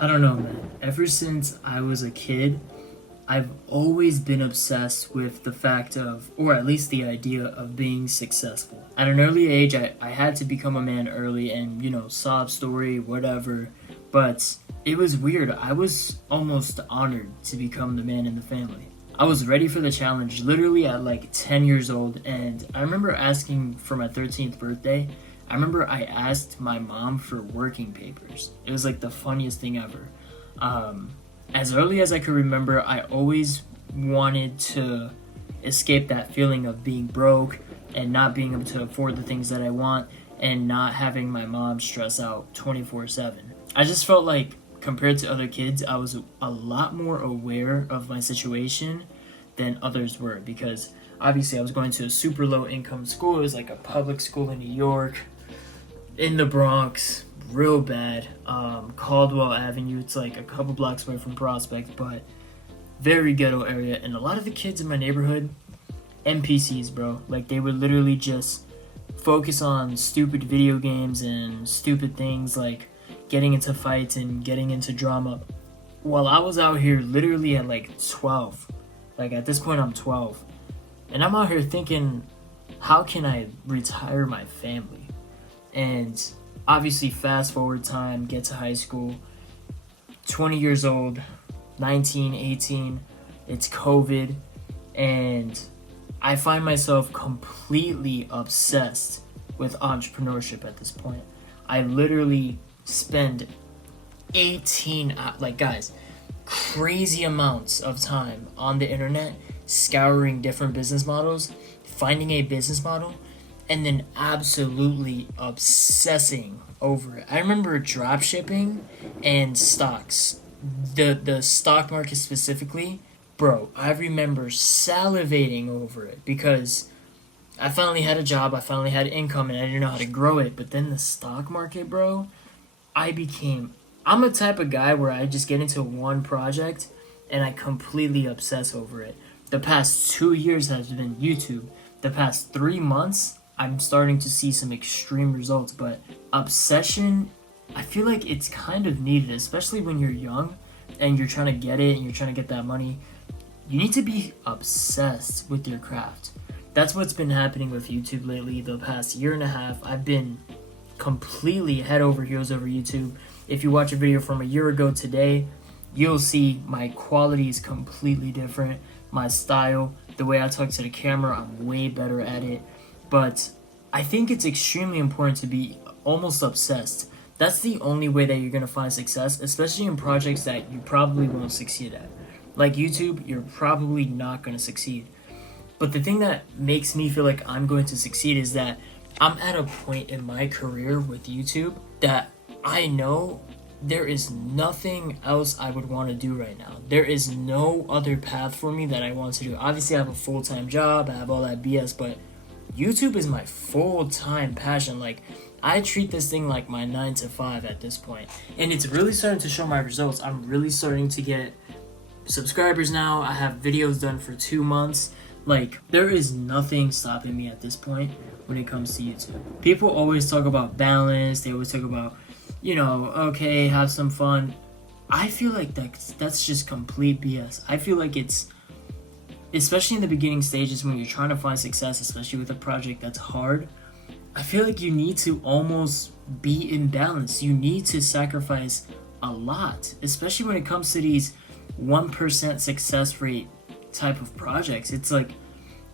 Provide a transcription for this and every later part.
I don't know, man. Ever since I was a kid, I've always been obsessed with the fact of, or at least the idea of being successful. At an early age, I had to become a man early and, sob story, whatever. But it was weird. I was almost honored to become the man in the family. I was ready for the challenge literally at like 10 years old. And I remember asking for my 13th birthday. I remember I asked my mom for working papers. It was like the funniest thing ever. As early as I could remember, I always wanted to escape that feeling of being broke and not being able to afford the things that I want and not having my mom stress out 24/7. I just felt like compared to other kids, I was a lot more aware of my situation than others were because obviously I was going to a super low income school. It was like a public school in New York, in the Bronx, real bad. Caldwell Avenue, it's like a couple blocks away from Prospect, but very ghetto area. And a lot of the kids in my neighborhood, NPCs, bro. Like they would literally just focus on stupid video games and stupid things like getting into fights and getting into drama. While I was out here literally at like 12. Like at this point I'm 12. And I'm out here thinking, how can I retire my family? And obviously fast forward time, get to high school, 20 years old, 19, 18, it's COVID, and I find myself completely obsessed with entrepreneurship at this point. I literally spend 18, like guys, crazy amounts of time on the internet, scouring different business models, finding a business model, and then absolutely obsessing over it. I remember drop shipping and stocks. The stock market specifically, bro, I remember salivating over it because I finally had a job, I finally had income, and I didn't know how to grow it. But then the stock market, bro, I'm a type of guy where I just get into one project and I completely obsess over it. The past 2 years has been YouTube. The past 3 months, I'm starting to see some extreme results, but obsession, I feel like it's kind of needed, especially when you're young and you're trying to get it and you're trying to get that money. You need to be obsessed with your craft. That's what's been happening with YouTube lately. The past year and a half, I've been completely head over heels over YouTube. If you watch a video from a year ago today, you'll see my quality is completely different. My style, the way I talk to the camera, I'm way better at it. But I think it's extremely important to be almost obsessed. That's the only way that you're going to find success, especially in projects that you probably won't succeed at. Like YouTube, you're probably not going to succeed. But the thing that makes me feel like I'm going to succeed is that I'm at a point in my career with YouTube that I know there is nothing else I would want to do right now. There is no other path for me that I want to do. Obviously, I have a full-time job, I have all that BS, but YouTube is my full-time passion. Like, I treat this thing like my 9 to 5 at this point. And it's really starting to show my results. I'm really starting to get subscribers now. I have videos done for 2 months. Like, there is nothing stopping me at this point when it comes to YouTube. People always talk about balance. They always talk about, okay, have some fun. I feel like that's just complete BS. I feel like it's, especially in the beginning stages when you're trying to find success, especially with a project that's hard, I feel like you need to almost be in balance. You need to sacrifice a lot, especially when it comes to these 1% success rate type of projects. It's like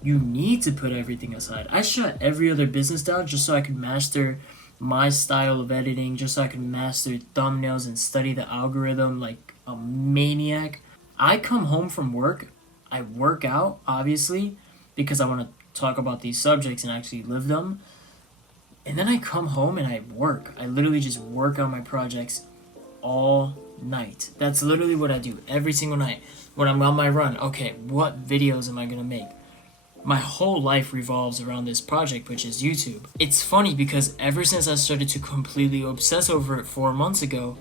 you need to put everything aside. I shut every other business down just so I could master my style of editing, just so I could master thumbnails and study the algorithm like a maniac. I come home from work, I work out, obviously, because I want to talk about these subjects and actually live them. And then I come home and I work. I literally just work on my projects all night. That's literally what I do every single night. When I'm on my run, okay, what videos am I going to make? My whole life revolves around this project, which is YouTube. It's funny because ever since I started to completely obsess over it 4 months ago,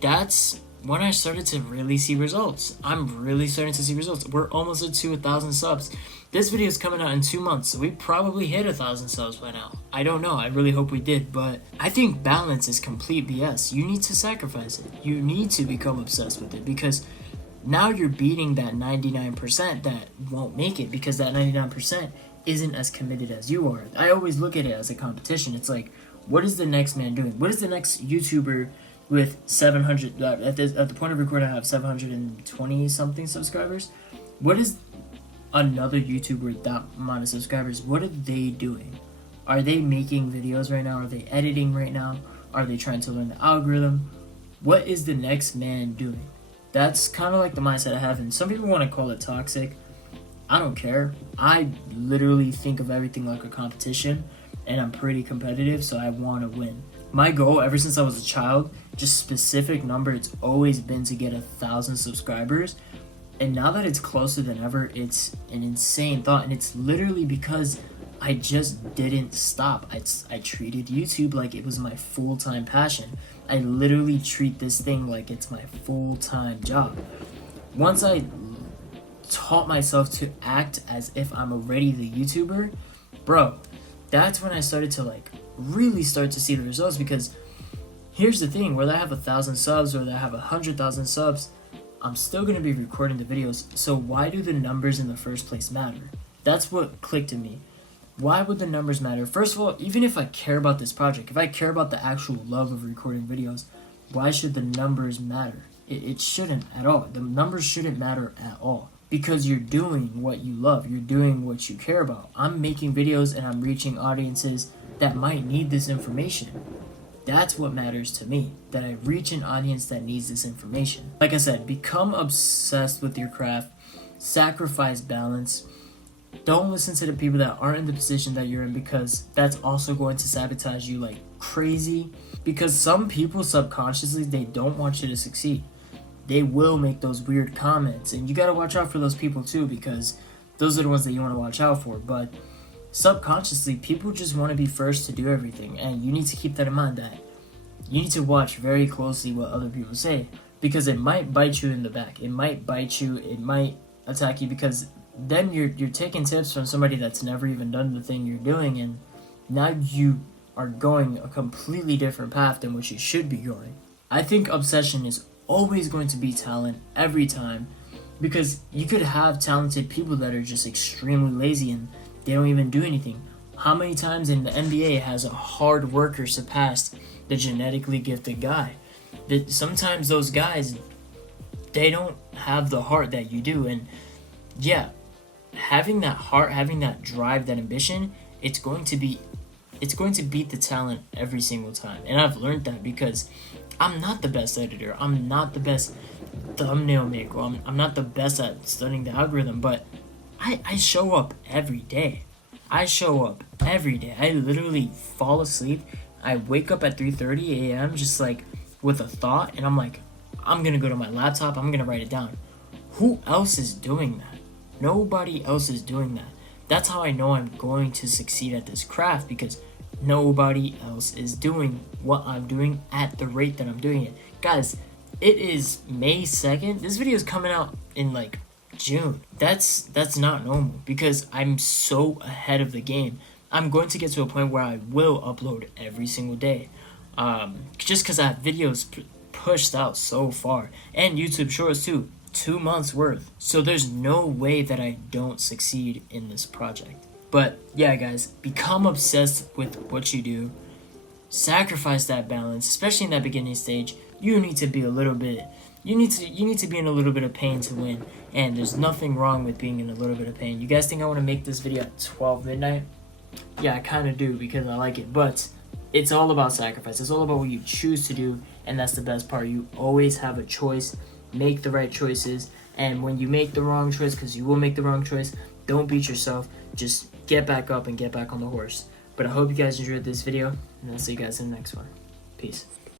that's when I started to really see results. I'm really starting to see results. We're almost at 1,000 subs. This video is coming out in 2 months, so we probably hit 1,000 subs by now. I don't know. I really hope we did, but I think balance is complete BS. You need to sacrifice it. You need to become obsessed with it, because now you're beating that 99% that won't make it, because that 99% isn't as committed as you are. I always look at it as a competition. It's like, what is the next man doing? What is the next YouTuber with 700, at the point of recording I have 720 something subscribers? What is another YouTuber with that amount of subscribers? What are they doing? Are they making videos right now? Are they editing right now? Are they trying to learn the algorithm? What is the next man doing? That's kind of like the mindset I have, and some people want to call it toxic. I don't care. I literally think of everything like a competition, and I'm pretty competitive, so I want to win. My goal ever since I was a child, just specific number, it's always been to get 1,000 subscribers. And now that it's closer than ever, it's an insane thought. And it's literally because I just didn't stop. I treated YouTube like it was my full-time passion. I literally treat this thing like it's my full-time job. Once I taught myself to act as if I'm already the YouTuber, bro, that's when I started to really start to see the results. Because here's the thing, whether I have 1,000 subs or whether I have 100,000 subs, I'm still going to be recording the videos. So why do the numbers in the first place matter? That's what clicked in me. Why would the numbers matter? First of all, even if I care about this project, if I care about the actual love of recording videos, why should the numbers matter? It shouldn't at all. The numbers shouldn't matter at all, because you're doing what you love. You're doing what you care about. I'm making videos and I'm reaching audiences that might need this information. That's what matters to me, that I reach an audience that needs this information. Like I said, become obsessed with your craft, sacrifice balance. Don't listen to the people that aren't in the position that you're in, because that's also going to sabotage you like crazy. Because some people subconsciously, they don't want you to succeed. They will make those weird comments, and you gotta watch out for those people too, because those are the ones that you want to watch out for. But subconsciously, people just want to be first to do everything, and you need to keep that in mind, that you need to watch very closely what other people say, because it might bite you in the back. It might bite you, it might attack you, because then you're taking tips from somebody that's never even done the thing you're doing, and now you are going a completely different path than what you should be going. I think obsession is always going to be talent every time, because you could have talented people that are just extremely lazy and they don't even do anything. How many times in the NBA has a hard worker surpassed the genetically gifted guy? That sometimes those guys, they don't have the heart that you do. And yeah, having that heart, having that drive, that ambition, it's going to beat the talent every single time. And I've learned that, because I'm not the best editor. I'm not the best thumbnail maker. I'm not the best at studying the algorithm, but I show up every day. I literally fall asleep. I wake up at 3:30 a.m. just like with a thought, and I'm like, I'm gonna go to my laptop, I'm gonna write it down. Who else is doing that? Nobody else is doing that. That's how I know I'm going to succeed at this craft, because nobody else is doing what I'm doing at the rate that I'm doing it. Guys, it is May 2nd. This video is coming out in like June. That's not normal, because I'm so ahead of the game. I'm going to get to a point where I will upload every single day, just because I have videos pushed out so far, and YouTube Shorts too, 2 months worth. So there's no way that I don't succeed in this project. But yeah, guys, become obsessed with what you do. Sacrifice that balance, especially in that beginning stage. You need to be a little bit. You need to be in a little bit of pain to win, and there's nothing wrong with being in a little bit of pain. You guys think I want to make this video at 12 midnight? Yeah, I kind of do, because I like it, but it's all about sacrifice. It's all about what you choose to do, and that's the best part. You always have a choice. Make the right choices, and when you make the wrong choice, because you will make the wrong choice, don't beat yourself. Just get back up and get back on the horse. But I hope you guys enjoyed this video, and I'll see you guys in the next one. Peace.